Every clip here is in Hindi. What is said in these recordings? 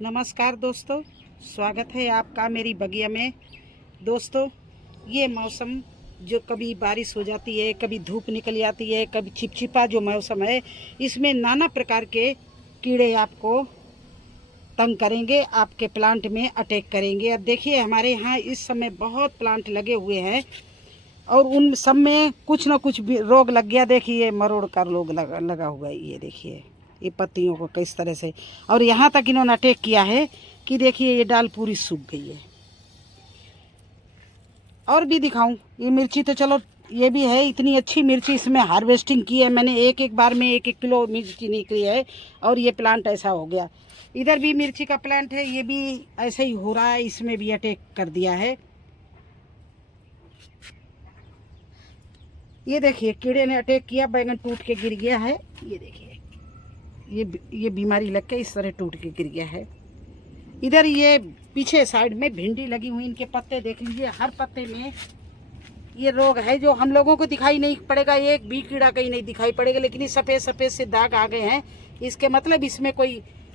नमस्कार दोस्तों, स्वागत है आपका मेरी बगिया में। दोस्तों, ये मौसम जो कभी बारिश हो जाती है, कभी धूप निकल जाती है, कभी चिपचिपा जो मौसम है, इसमें नाना प्रकार के कीड़े आपको तंग करेंगे, आपके प्लांट में अटैक करेंगे। अब देखिए, हमारे यहाँ इस समय बहुत प्लांट लगे हुए हैं और उन सब में कुछ ना कुछ भी रोग लग गया। देखिए, मरोड़ का रोग लगा हुआ है। ये देखिए, ये पत्तियों को किस तरह से, और यहाँ तक इन्होंने अटैक किया है कि देखिए ये डाल पूरी सूख गई है। और भी दिखाऊं, ये मिर्ची तो चलो ये भी है, इतनी अच्छी मिर्ची इसमें हार्वेस्टिंग की है मैंने। एक एक बार में 1-1 किलो मिर्ची निकली है और ये प्लांट ऐसा हो गया। इधर भी मिर्ची का प्लांट है, ये भी ऐसे ही हो रहा है, इसमें भी अटैक कर दिया है। ये देखिए, कीड़े ने अटैक किया, बैंगन टूट के गिर गया है। ये देखिए, ये बीमारी लग के इस तरह टूट के गिर गया है। इधर ये पीछे साइड में भिंडी लगी हुई, इनके पत्ते देख लीजिए, हर पत्ते में ये रोग है जो हम लोगों को दिखाई नहीं पड़ेगा। एक भी कीड़ा कहीं नहीं दिखाई पड़ेगा, लेकिन ये सफ़ेद सफ़ेद से दाग आ गए हैं। इसके मतलब इसमें कोई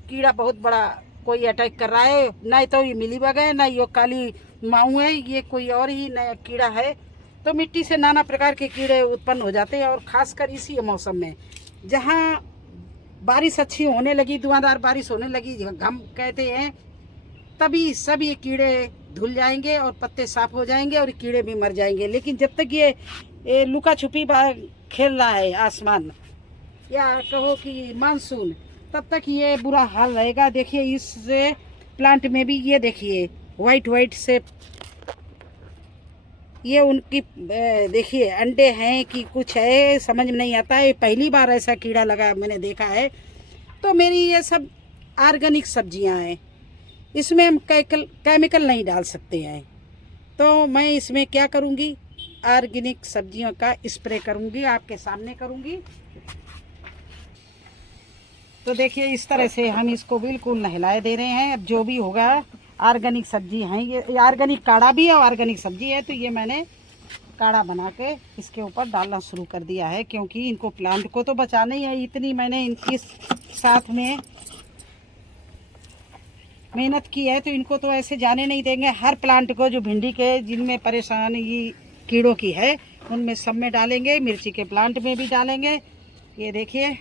कीड़ा बहुत बड़ा कोई अटैक कर रहा है। ना तो ये मिलीबग है, ना ये काली माऊ है, ये कोई और ही नया कीड़ा है। तो मिट्टी से नाना प्रकार के कीड़े उत्पन्न हो जाते हैं, और ख़ासकर इसी मौसम में जहाँ बारिश अच्छी होने लगी, धुआंधार बारिश होने लगी, घम कहते हैं, तभी सब ये कीड़े धुल जाएंगे और पत्ते साफ हो जाएंगे और कीड़े भी मर जाएंगे। लेकिन जब तक ये लुका छुपी खेल रहा है आसमान, या कहो कि मानसून, तब तक ये बुरा हाल रहेगा। देखिए, इस प्लांट में भी ये देखिए वाइट से ये उनकी देखिए अंडे हैं कि कुछ है, समझ में नहीं आता है। पहली बार ऐसा कीड़ा लगा मैंने देखा है। तो मेरी ये सब ऑर्गेनिक सब्जियां हैं, इसमें हम केमिकल नहीं डाल सकते हैं। तो मैं इसमें क्या करूंगी, ऑर्गेनिक सब्जियों का स्प्रे करूंगी, आपके सामने करूंगी। तो देखिए, इस तरह से हम इसको बिल्कुल नहलाए दे रहे हैं। अब जो भी होगा, ऑर्गेनिक सब्जी हैं, ये ऑर्गेनिक काढ़ा भी है, ऑर्गेनिक सब्जी है। तो ये मैंने काढ़ा बना के इसके ऊपर डालना शुरू कर दिया है, क्योंकि इनको प्लांट को तो बचाना ही है। इतनी मैंने इनकी साथ में मेहनत की है, तो इनको तो ऐसे जाने नहीं देंगे। हर प्लांट को जो भिंडी के जिनमें परेशानी कीड़ों की है, उनमें सब में डालेंगे, मिर्ची के प्लांट में भी डालेंगे। ये देखिए,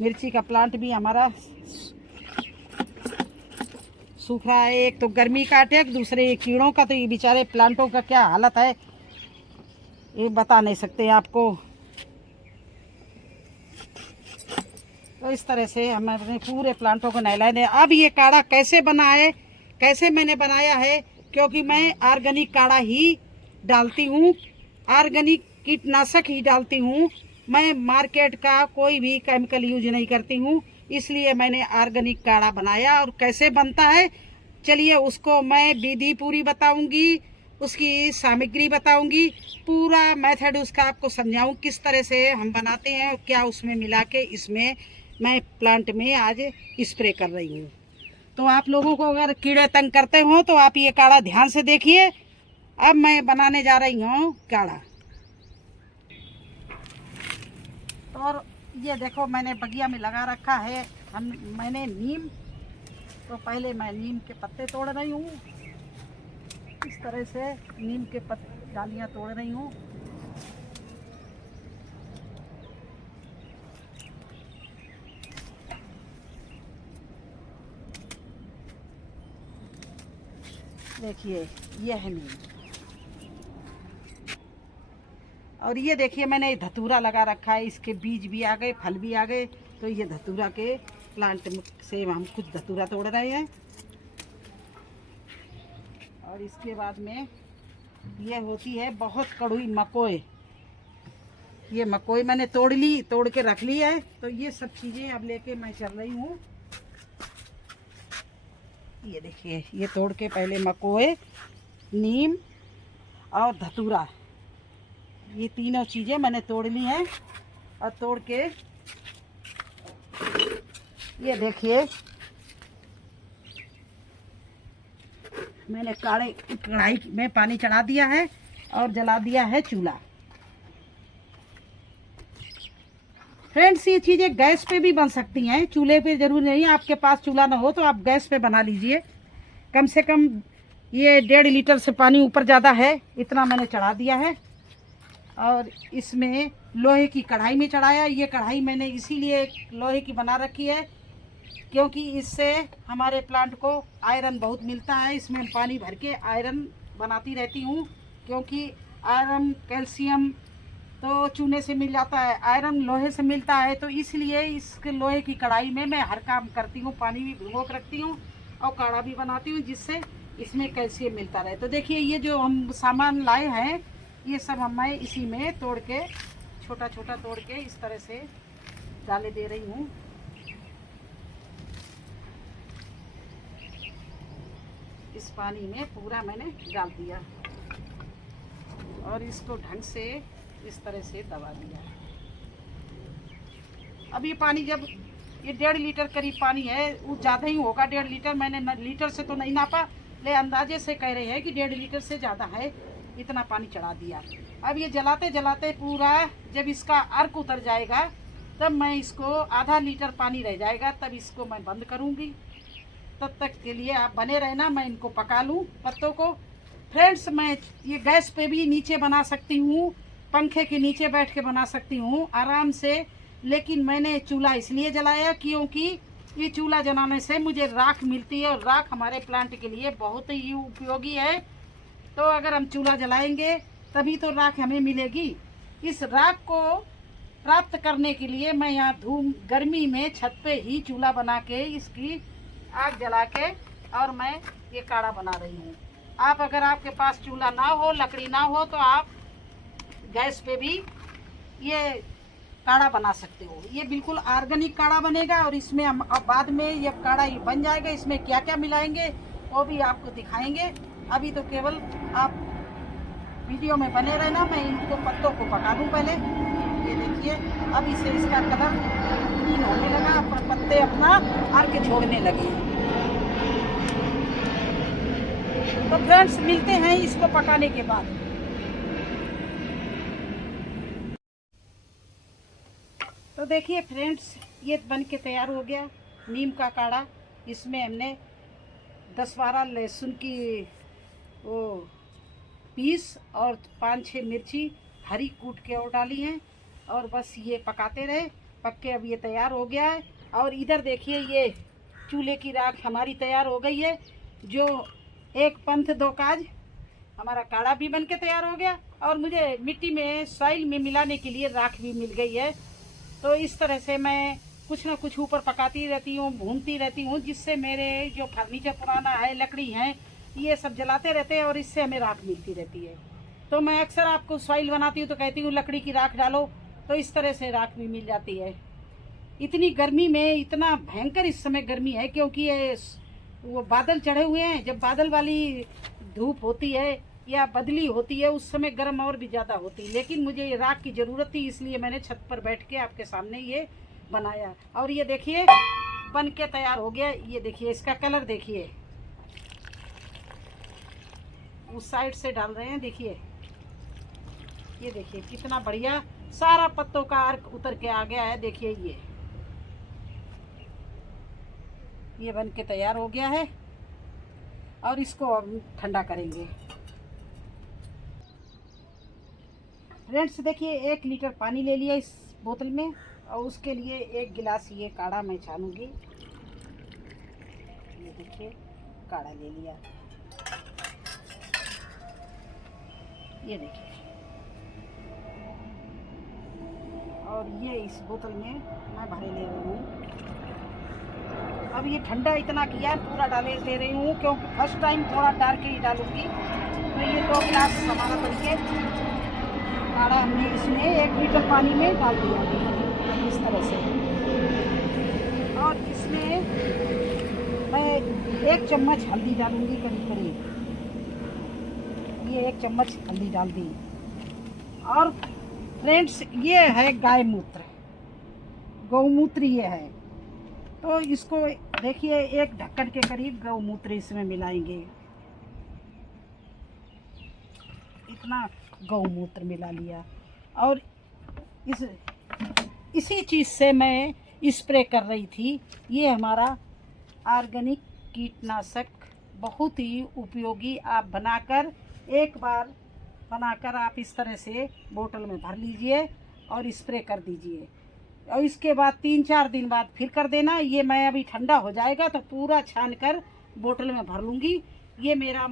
मिर्ची का प्लांट भी हमारा सूख रहा है। एक तो गर्मी का अटैक, दूसरे ये कीड़ों का। तो ये बेचारे प्लांटों का क्या हालत है, ये बता नहीं सकते आपको। तो इस तरह से हम अपने पूरे प्लांटों को नहलाए दें। अब ये काढ़ा कैसे बना है, कैसे मैंने बनाया है, क्योंकि मैं ऑर्गेनिक काढ़ा ही डालती हूँ, ऑर्गेनिक कीटनाशक ही डालती हूँ। मैं मार्केट का कोई भी केमिकल यूज नहीं करती हूँ, इसलिए मैंने ऑर्गेनिक काढ़ा बनाया। और कैसे बनता है, चलिए उसको मैं विधि पूरी बताऊंगी, उसकी सामग्री बताऊंगी, पूरा मेथड उसका आपको समझाऊं, किस तरह से हम बनाते हैं, क्या उसमें मिला के इसमें मैं प्लांट में आज स्प्रे कर रही हूँ। तो आप लोगों को अगर कीड़े तंग करते हो तो आप ये काढ़ा ध्यान से देखिए। अब मैं बनाने जा रही हूँ काढ़ा। और ये देखो, मैंने बगिया में लगा रखा है मैंने नीम। तो पहले मैं नीम के पत्ते तोड़ रही हूँ, इस तरह से नीम के डालियाँ तोड़ रही हूँ। देखिए, ये है नीम। और ये देखिए, मैंने धतूरा लगा रखा है, इसके बीज भी आ गए, फल भी आ गए। तो ये धतूरा के प्लांट से हम कुछ धतूरा तोड़ रहे हैं। और इसके बाद में ये होती है बहुत कड़वी मकोई। ये मकोई मैंने तोड़ के रख ली है। तो ये सब चीज़ें अब लेके मैं चल रही हूँ। ये देखिए, ये तोड़ के पहले मकोई, नीम और धतूरा, ये तीनों चीज़ें मैंने तोड़ ली हैं। और तोड़ के ये देखिए, मैंने कढ़ाई में पानी चढ़ा दिया है और जला दिया है चूल्हा। फ्रेंड्स, ये चीज़ें गैस पे भी बन सकती हैं, चूल्हे पे जरूर नहीं। आपके पास चूल्हा ना हो तो आप गैस पे बना लीजिए। कम से कम ये 1.5 लीटर से पानी ऊपर ज़्यादा है, इतना मैंने चढ़ा दिया है। और इसमें लोहे की कढ़ाई में चढ़ाया। ये कढ़ाई मैंने इसीलिए लोहे की बना रखी है क्योंकि इससे हमारे प्लांट को आयरन बहुत मिलता है। इसमें हम पानी भर के आयरन बनाती रहती हूँ, क्योंकि आयरन कैल्शियम तो चूने से मिल जाता है, आयरन लोहे से मिलता है। तो इसलिए इस लोहे की कढ़ाई में मैं हर काम करती हूँ, पानी भी भिगो के रखती हूँ और काढ़ा भी बनाती हूँ, जिससे इसमें कैल्शियम मिलता रहे। तो देखिए, ये जो हम सामान लाए हैं ये सब मैं इसी में तोड़ के छोटा छोटा तोड़ के इस तरह से डाले दे रही हूँ। इस पानी में पूरा मैंने डाल दिया और इसको ढंग से इस तरह से दबा दिया। अब ये पानी जब ये 1.5 लीटर करीब पानी है, वो ज़्यादा ही होगा। 1.5 लीटर मैंने लीटर से तो नहीं नापा, ले अंदाजे से कह रहे हैं कि 1.5 लीटर से ज़्यादा है, इतना पानी चढ़ा दिया। अब ये जलाते जलाते पूरा जब इसका अर्क उतर जाएगा तब मैं इसको आधा लीटर पानी रह जाएगा, तब इसको मैं बंद करूँगी। तब तक के लिए आप बने रहना, मैं इनको पका लूँ पत्तों को। फ्रेंड्स, मैं ये गैस पे भी नीचे बना सकती हूँ, पंखे के नीचे बैठ के बना सकती हूँ आराम से। लेकिन मैंने चूल्हा इसलिए जलाया क्योंकि ये चूल्हा जलाने से मुझे राख मिलती है और राख हमारे प्लांट के लिए बहुत ही उपयोगी है। तो अगर हम चूल्हा जलाएंगे तभी तो राख हमें मिलेगी। इस राख को प्राप्त करने के लिए मैं यहाँ धूप गर्मी में छत पे ही चूल्हा बना के इसकी आग जला के और मैं ये काढ़ा बना रही हूँ। आप अगर आपके पास चूल्हा ना हो, लकड़ी ना हो, तो आप गैस पे भी ये काढ़ा बना सकते हो। ये बिल्कुल ऑर्गेनिक काढ़ा बनेगा और इसमें हम अब बाद में ये काढ़ा बन जाएगा, इसमें क्या क्या मिलाएंगे वो भी आपको दिखाएंगे। अभी तो केवल आप वीडियो में बने रहना। मैं इनको पत्तों को पका लूँ पहले। ये देखिए, अब इसे इसका कलर ग्रीन होने लगा, पत्ते अपना अर्क छोड़ने लगे। तो फ्रेंड्स, मिलते हैं इसको पकाने के बाद। तो देखिए फ्रेंड्स, ये बन के तैयार हो गया नीम का काढ़ा। इसमें हमने 10-12 लहसुन की वो पीस और 5-6 मिर्ची हरी कूट के और डाली हैं और बस ये पकाते रहे। पक के अब ये तैयार हो गया है। और इधर देखिए, ये चूल्हे की राख हमारी तैयार हो गई है। जो एक पंथ दो काज, हमारा काढ़ा भी बन के तैयार हो गया और मुझे मिट्टी में सॉइल में मिलाने के लिए राख भी मिल गई है। तो इस तरह से मैं कुछ ना कुछ ऊपर पकाती रहती हूँ, भूनती रहती हूँ, जिससे मेरे जो फर्नीचर पुराना है, लकड़ी है, ये सब जलाते रहते हैं और इससे हमें राख मिलती रहती है। तो मैं अक्सर आपको सॉइल बनाती हूँ तो कहती हूँ लकड़ी की राख डालो, तो इस तरह से राख भी मिल जाती है। इतनी गर्मी में, इतना भयंकर इस समय गर्मी है क्योंकि ये वो बादल चढ़े हुए हैं। जब बादल वाली धूप होती है या बदली होती है उस समय गर्म और भी ज़्यादा होती है। लेकिन मुझे ये राख की ज़रूरत थी, इसलिए मैंने छत पर बैठ के आपके सामने ये बनाया। और ये देखिए बन के तैयार हो गया। ये देखिए, इसका कलर देखिए, उस साइड से डाल रहे हैं, देखिए ये देखिए कितना बढ़िया सारा पत्तों का अर्क उतर के आ गया है। देखिए ये बन के तैयार हो गया है और इसको अब ठंडा करेंगे। फ्रेंड्स देखिए, 1 लीटर पानी ले लिया इस बोतल में और उसके लिए 1 गिलास ये काढ़ा मैं छानूंगी। ये देखिए, काढ़ा ले लिया। ये देखिए, और ये इस बोतल में मैं भरे ले रही हूँ। अब ये ठंडा इतना किया, पूरा डाले दे रही हूँ क्योंकि फर्स्ट टाइम थोड़ा डार्क ही डालूंगी। तो ये 2 गिलास हमारा बन के काढ़ा हमने इसमें 1 लीटर पानी में डाल दिया इस तरह से। और इसमें मैं 1 चम्मच हल्दी डालूंगी, करीब ये 1 चम्मच हल्दी डाल दी। और फ्रेंड्स, ये है गाय मूत्र, गौमूत्र ये है। तो इसको देखिए 1 ढक्कन के करीब गौमूत्र इसमें मिलाएंगे। इतना गौमूत्र मिला लिया और इसी चीज़ से मैं स्प्रे कर रही थी। ये हमारा ऑर्गेनिक कीटनाशक बहुत ही उपयोगी। आप बनाकर एक बार बनाकर आप इस तरह से बोतल में भर लीजिए और स्प्रे कर दीजिए, और इसके बाद 3-4 दिन बाद फिर कर देना। ये मैं अभी ठंडा हो जाएगा तो पूरा छान कर बोतल में भर लूँगी। ये मेरा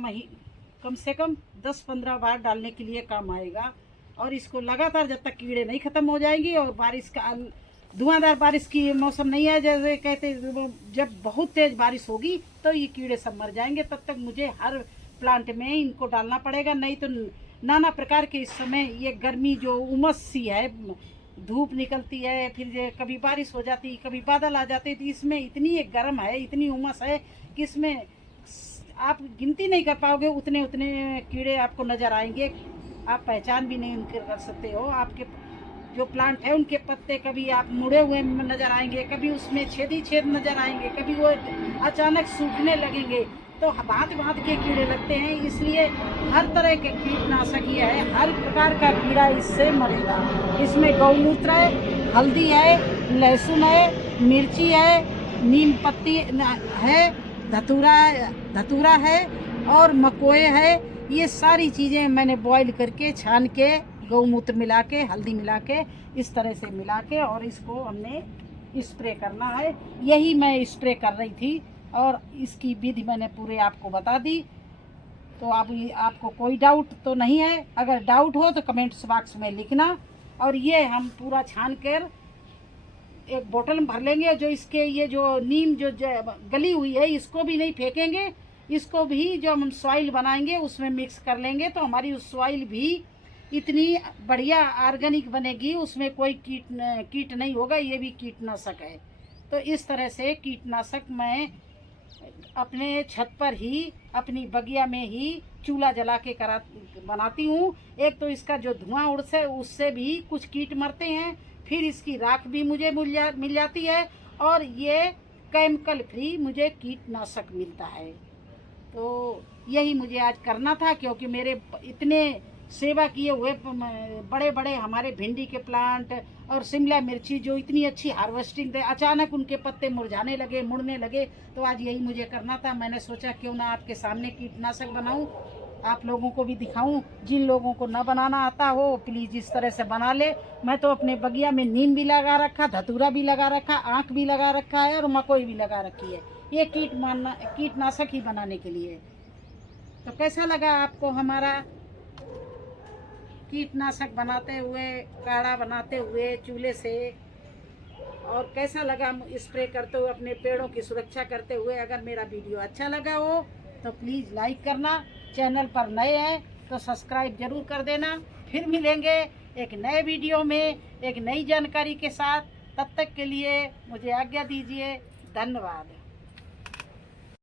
कम से कम 10-15 बार डालने के लिए काम आएगा, और इसको लगातार जब तक कीड़े नहीं ख़त्म हो जाएंगे और बारिश का धुआंधार बारिश की मौसम नहीं है, जैसे कहते जब बहुत तेज़ बारिश होगी तो ये कीड़े सब मर जाएंगे। तब तक मुझे हर प्लांट में इनको डालना पड़ेगा, नहीं तो नाना प्रकार के इस समय ये गर्मी जो उमस सी है, धूप निकलती है, फिर कभी बारिश हो जाती, कभी बादल आ जाते, तो इसमें इतनी एक गर्म है, इतनी उमस है कि इसमें आप गिनती नहीं कर पाओगे, उतने उतने कीड़े आपको नज़र आएंगे, आप पहचान भी नहीं उनके कर सकते हो। आपके जो प्लांट है उनके पत्ते कभी आप मुड़े हुए नज़र आएंगे, कभी उसमें छेद नज़र आएंगे, कभी वो अचानक सूखने लगेंगे, तो भांत भांत के कीड़े लगते हैं। इसलिए हर तरह के कीटनाशक ये है, हर प्रकार का कीड़ा इससे मरेगा। इसमें गौमूत्र है, हल्दी है, लहसुन है, मिर्ची है, नीम पत्ती है, धतूरा है और मकोए है। ये सारी चीज़ें मैंने बॉईल करके छान के गौमूत्र मिला के हल्दी मिला के इस तरह से मिला के और इसको हमने स्प्रे करना है। यही मैं स्प्रे कर रही थी और इसकी विधि मैंने पूरे आपको बता दी। तो अब आपको कोई डाउट तो नहीं है? अगर डाउट हो तो कमेंट्स बॉक्स में लिखना। और ये हम पूरा छान कर एक बोतल में भर लेंगे। जो इसके ये जो नीम जो गली हुई है इसको भी नहीं फेंकेंगे, इसको भी जो हम सॉइल बनाएंगे उसमें मिक्स कर लेंगे, तो हमारी उस सॉइल भी इतनी बढ़िया ऑर्गेनिक बनेगी, उसमें कोई कीट नहीं होगा। ये भी कीटनाशक है। तो इस तरह से कीटनाशक मैं अपने छत पर ही अपनी बगिया में ही चूल्हा जला के बनाती हूँ। एक तो इसका जो धुआं उड़से उससे भी कुछ कीट मरते हैं, फिर इसकी राख भी मुझे मिल जाती है, और ये केमिकल फ्री मुझे कीटनाशक मिलता है। तो यही मुझे आज करना था, क्योंकि मेरे इतने सेवा किए हुए बड़े बड़े हमारे भिंडी के प्लांट और शिमला मिर्ची जो इतनी अच्छी हार्वेस्टिंग थे, अचानक उनके पत्ते मुरझाने लगे, मुड़ने लगे। तो आज यही मुझे करना था। मैंने सोचा क्यों ना आपके सामने कीटनाशक बनाऊं, आप लोगों को भी दिखाऊं। जिन लोगों को न बनाना आता हो प्लीज़ इस तरह से बना ले। मैं तो अपने बगिया में नीम भी लगा रखा, धतूरा भी लगा रखा, आँख भी लगा रखा है और मकोई भी लगा रखी है, ये कीटनाशक ही बनाने के लिए। तो कैसा लगा आपको हमारा कीटनाशक बनाते हुए, काढ़ा बनाते हुए चूल्हे से, और कैसा लगा स्प्रे करते हुए अपने पेड़ों की सुरक्षा करते हुए? अगर मेरा वीडियो अच्छा लगा हो तो प्लीज़ लाइक करना, चैनल पर नए हैं तो सब्सक्राइब जरूर कर देना। फिर मिलेंगे एक नए वीडियो में एक नई जानकारी के साथ। तब तक के लिए मुझे आज्ञा दीजिए। धन्यवाद।